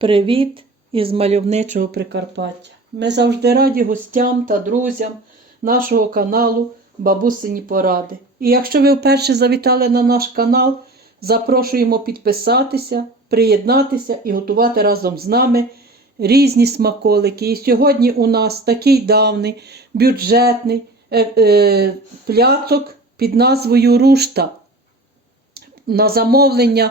Привіт із мальовничого Прикарпаття. Ми завжди раді гостям та друзям нашого каналу Бабусині Поради. І якщо ви вперше завітали на наш канал, запрошуємо підписатися, приєднатися і готувати разом з нами різні смаколики. І сьогодні у нас такий давний бюджетний е, е, пляцок під назвою Рушта. На замовлення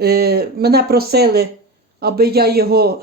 е, мене просили, аби я його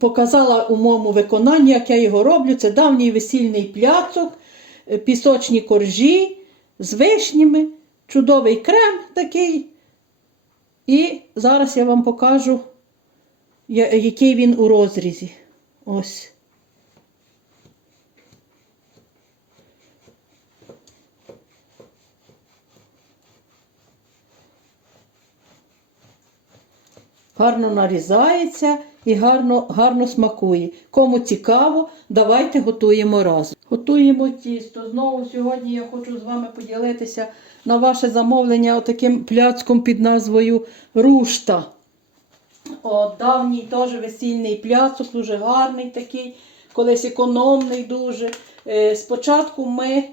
показала у моєму виконанні, як я його роблю. Це давній весільний пляцок, е, пісочні коржі з вишнями, чудовий крем такий. І зараз я вам покажу, який він у розрізі. Ось. Гарно нарізається і гарно, гарно смакує. Кому цікаво, давайте готуємо разом. Готуємо тісто. Знову сьогодні я хочу з вами поділитися на ваше замовлення отаким пляцком під назвою Рушта. О, давній теж весільний пляцок, дуже гарний такий, колись економний дуже. Е, спочатку ми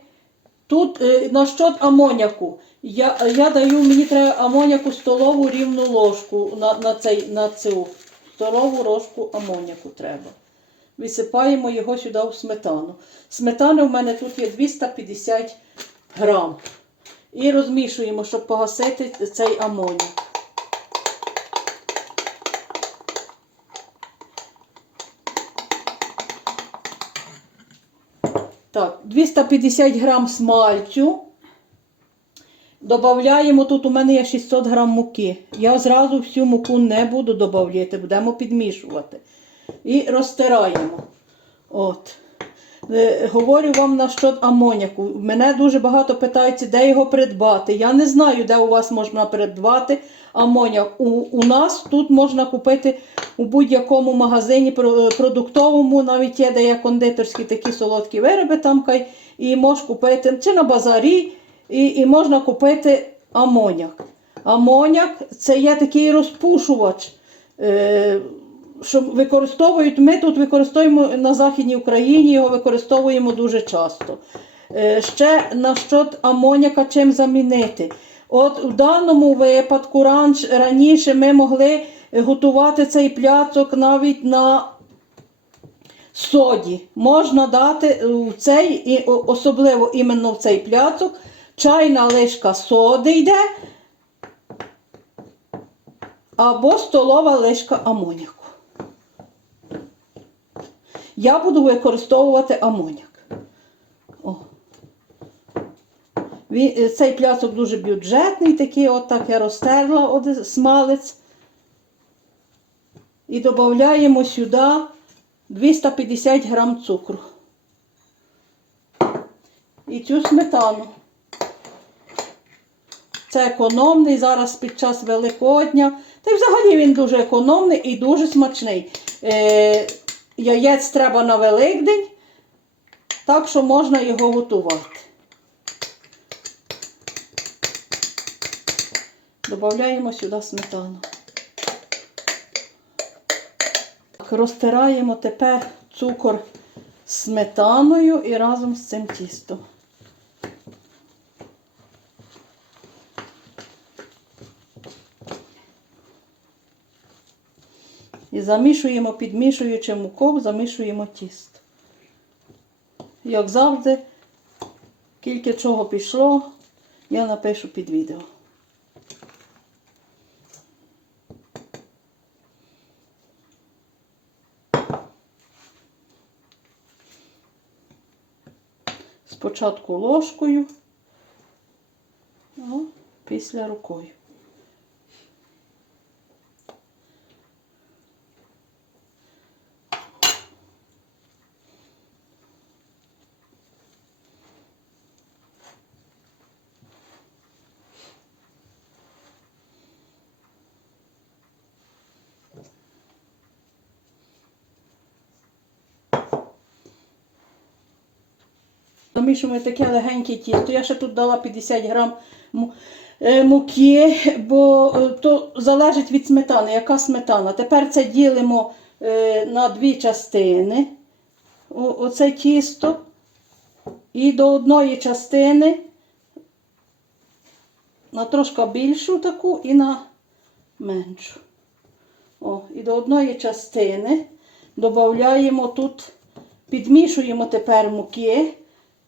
Тут е, насчет амоняку. Я, я даю, мені треба амоняку столову рівну ложку на, на, цей, на цю столову ложку амоняку треба. Висипаємо його сюди в сметану. Сметани в мене тут є 250 грам. І розмішуємо, щоб погасити цей амоняк. Так, 250 грам смальцю. Добавляємо, тут у мене є 600 грам муки. Я зразу всю муку не буду додавати, будемо підмішувати. І розтираємо. От. Е, Говорю вам на що амоняку. Мене дуже багато питаються, де його придбати. Я не знаю, де у вас можна придбати амоняк. У, у нас тут можна купити у будь-якому магазині е, продуктовому, навіть є, де є кондитерські такі солодкі вироби, там і можеш купити чи на базарі, і, і можна купити амоняк. Амоняк це є такий розпушувач. Е, що використовують, ми тут використовуємо на Західній Україні, його використовуємо дуже часто. Е, Ще на що амоняка чим замінити. От у даному випадку раніше ми могли готувати цей пляцок навіть на соді. Можна дати в цей, особливо іменно в цей пляцок, чайна лишка соди йде, або столова лишка амоняку. Я буду використовувати амоняк. О. Він- е, Цей пляцок дуже бюджетний, такий, от так я розтерла один смалець. І додаємо сюди 250 грам цукру. І цю сметану. Це економний зараз під час Великодня. Та й взагалі він дуже економний і дуже смачний. Е, яєць треба на Великдень, так що можна його готувати. Додаємо сюди сметану. Розтираємо тепер цукор сметаною і разом з цим тістом. І замішуємо, підмішуючи муку, замішуємо тісто. Як завжди, скільки чого пішло, я напишу під відео. Спочатку ложкою, а після рукою. Замішуємо таке легеньке тісто. Я ще тут дала 50 грам е, муки, бо е, то залежить від сметани, яка сметана. Тепер це ділимо е, на дві частини. Оце тісто. І до одної частини на трошки більшу таку і на меншу. О, і до одної частини додаємо тут, підмішуємо тепер муки.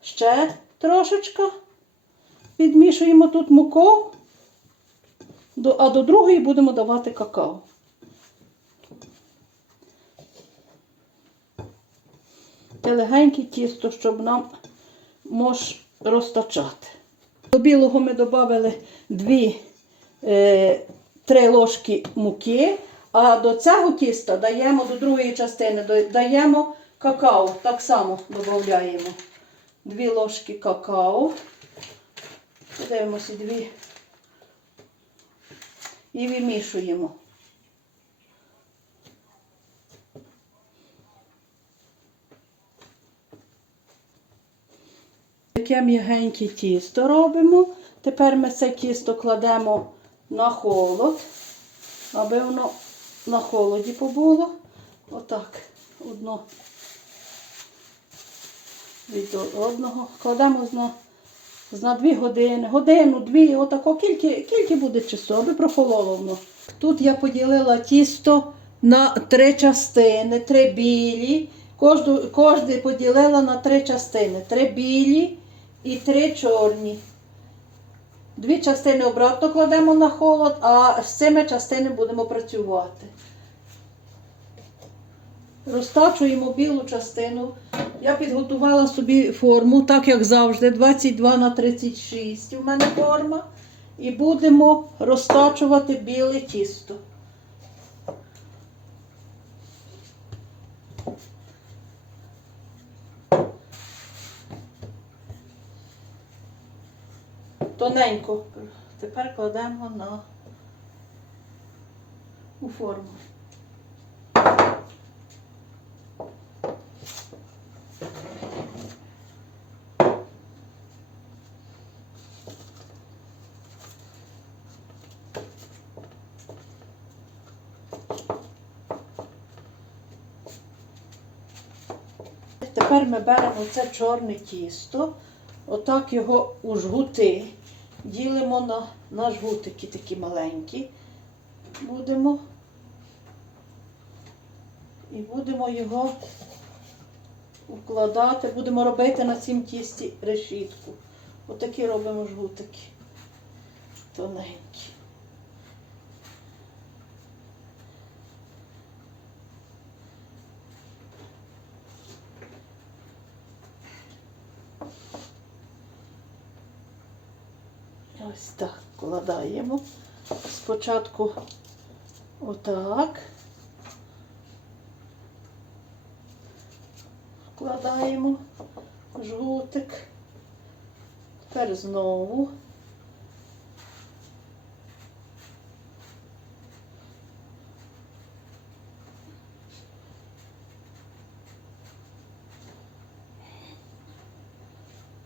Ще трошечка. Підмішуємо тут муку, а до другої будемо давати какао. Те легеньке тісто, щоб нам мож розтачати. До білого ми додали 2 е, 3 ложки муки, а до цього тіста даємо до другої частини даємо какао. Так само додаємо 2 ложки какао. Подивимося, дві. І вимішуємо. Таке м'ягеньке тісто робимо. Тепер ми це тісто кладемо на холод, аби воно на холоді побуло. Отак, одно від одного. Кладемо на, на 2 години, годину, дві, отако, кільки, кільки буде часу, аби прохололо. Тут я поділила тісто на три частини, три білі. Кожну, кожне поділила на три частини. Три білі і три чорні. Дві частини обратно кладемо на холод, а з цими частинами будемо працювати. Розтачуємо білу частину. Я підготувала собі форму, так як завжди, 22 на 36 у мене форма. І будемо розтачувати біле тісто. Тоненько. Тепер кладемо на у форму. Тепер ми беремо це чорне тісто, отак його у жгути, ділимо на, на жгутики такі маленькі. Будемо. І будемо його вкладати, будемо робити на цім тісті решітку. Отакі робимо жгутики. Тоненькі. Ось так вкладаємо. Спочатку отак. Вкладаємо жгутик. Тепер знову.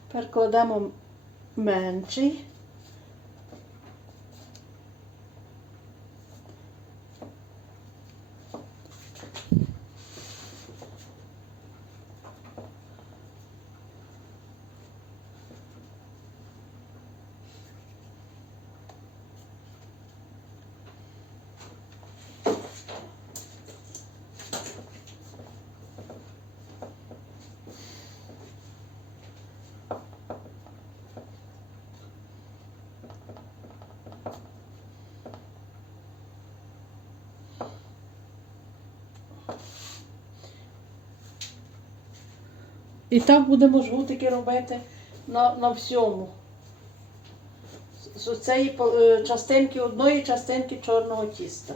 Тепер кладемо менший. І так будемо жгутики робити на, на всьому. З- цієї е, частинки одної частинки чорного тіста.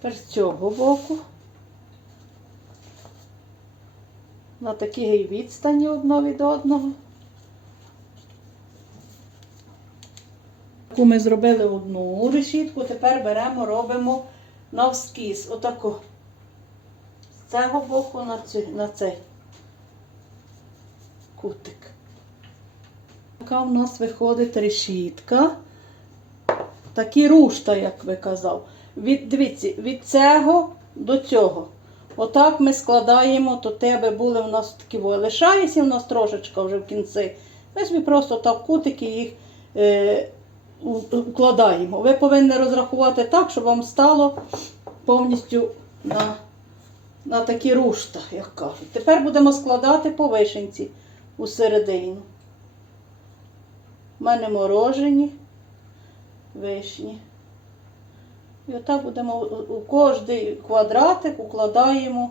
Тепер з цього боку. На такій відстані одно від одного. Таку Ми зробили одну решітку, тепер беремо, робимо навскіз. Отако. З цього боку на, цю, на цей кутик. Така в нас виходить решітка. Такі рушта, як ви казав. Від, дивіться, від цього до цього. Отак ми складаємо, то тебе були у нас такі. Лишається у нас трошечка вже в кінці. Ми собі просто так кутики їх е, укладаємо. Ви повинні розрахувати так, щоб вам стало повністю на, на такі рушта, як кажуть. Тепер будемо складати по вишенці у середину. У мене морожені вишні. І отак будемо у- кожний квадратик укладаємо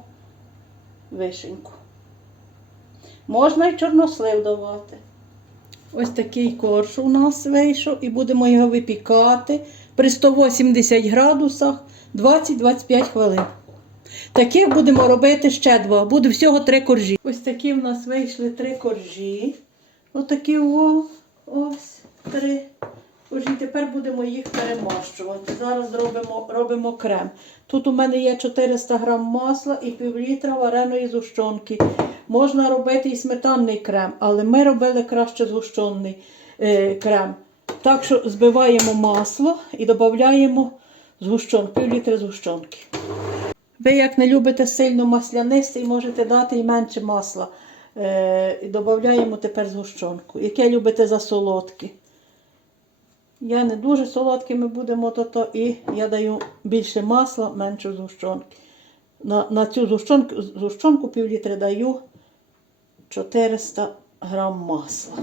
вишеньку. Можна і чорнослив давати. Ось такий корж у нас вийшов, і будемо його випікати при 180 градусах 20-25 хвилин. Таких будемо робити ще два. Буде всього три коржі. Ось такі в нас вийшли три коржі. Отакі ось три коржі. Тепер будемо їх перемащувати. Зараз робимо, робимо крем. Тут у мене є 400 грам масла і пів літра вареної згущенки. Можна робити і сметанний крем, але ми робили краще згущений е, крем. Так що збиваємо масло і додаємо згущенку, пів літра згущенки. Ви, як не любите сильно маслянистий, можете дати і менше масла. Е, додаємо тепер згущенку. Яке любите за солодкі. Я не дуже солодкими будемо то, то і я даю більше масла, менше згущенки. На, на цю згущенку, згущенку пів даю 400 грам масла.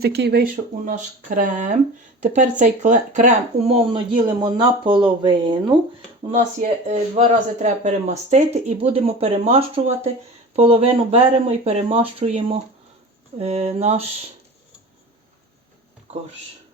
Такий вийшов у нас крем. Тепер цей крем умовно ділимо на половину. У нас є е, два рази треба перемастити і будемо перемащувати. Половину беремо і перемащуємо е, наш корж.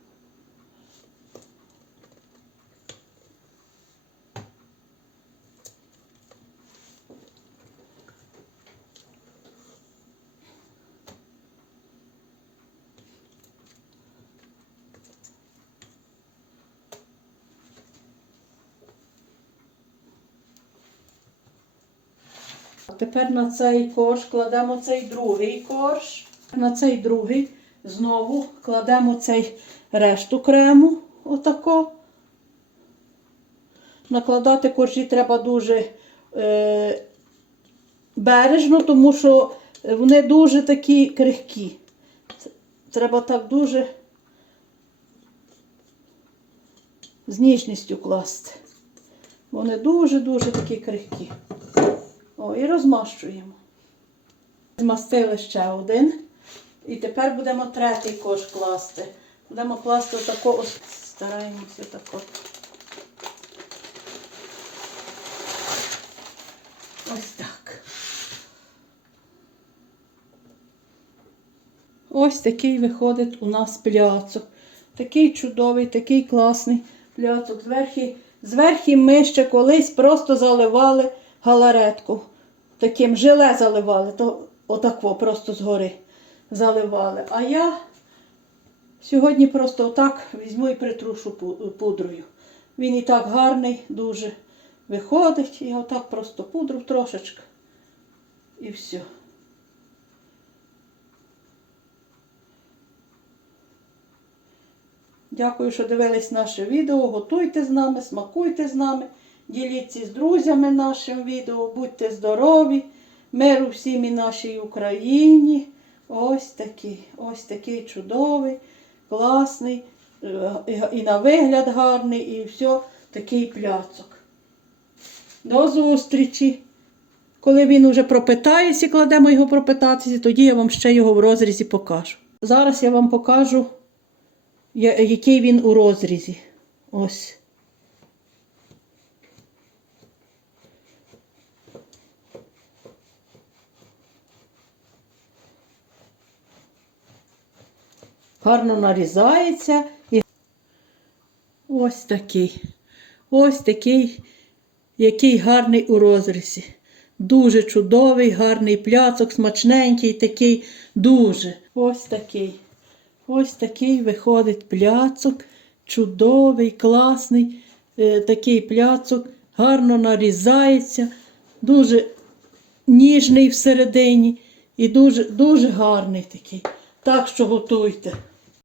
Тепер на цей корж кладемо цей другий корж. На цей другий знову кладемо цей решту крему. Отако. Накладати коржі треба дуже е, бережно, тому що вони дуже такі крихкі. Треба так дуже з ніжністю класти. Вони дуже-дуже такі крихкі. О, і розмащуємо. Змастили ще один. І тепер будемо третій кош класти. Будемо класти отако, ось стараємося тако. Ось так. Ось такий виходить у нас пляцок. Такий чудовий, такий класний пляцок. Зверхи, зверхи ми ще колись просто заливали галаретку. Таким желе заливали, то отакво просто згори заливали. А я сьогодні просто отак візьму і притрушу пудрою. Він і так гарний, дуже виходить. І отак просто пудру трошечки. І все. Дякую, що дивились наше відео. Готуйте з нами, смакуйте з нами, діліться з друзями нашим відео, будьте здорові, миру всім і нашій Україні. Ось такий, ось такий чудовий, класний, е, і- на вигляд гарний, і все, такий пляцок. До зустрічі! Коли він уже пропитається, кладемо його пропитатися, тоді я вам ще його в розрізі покажу. Зараз я вам покажу який він у розрізі. Ось. Гарно нарізається і ось такий. Ось такий, який гарний у розрізі. Дуже чудовий, гарний пляцок, смачненький такий, дуже. Ось такий. Ось такий виходить пляцок. Чудовий, класний е, такий пляцок, гарно нарізається, дуже ніжний всередині і дуже, дуже гарний такий. Так що готуйте.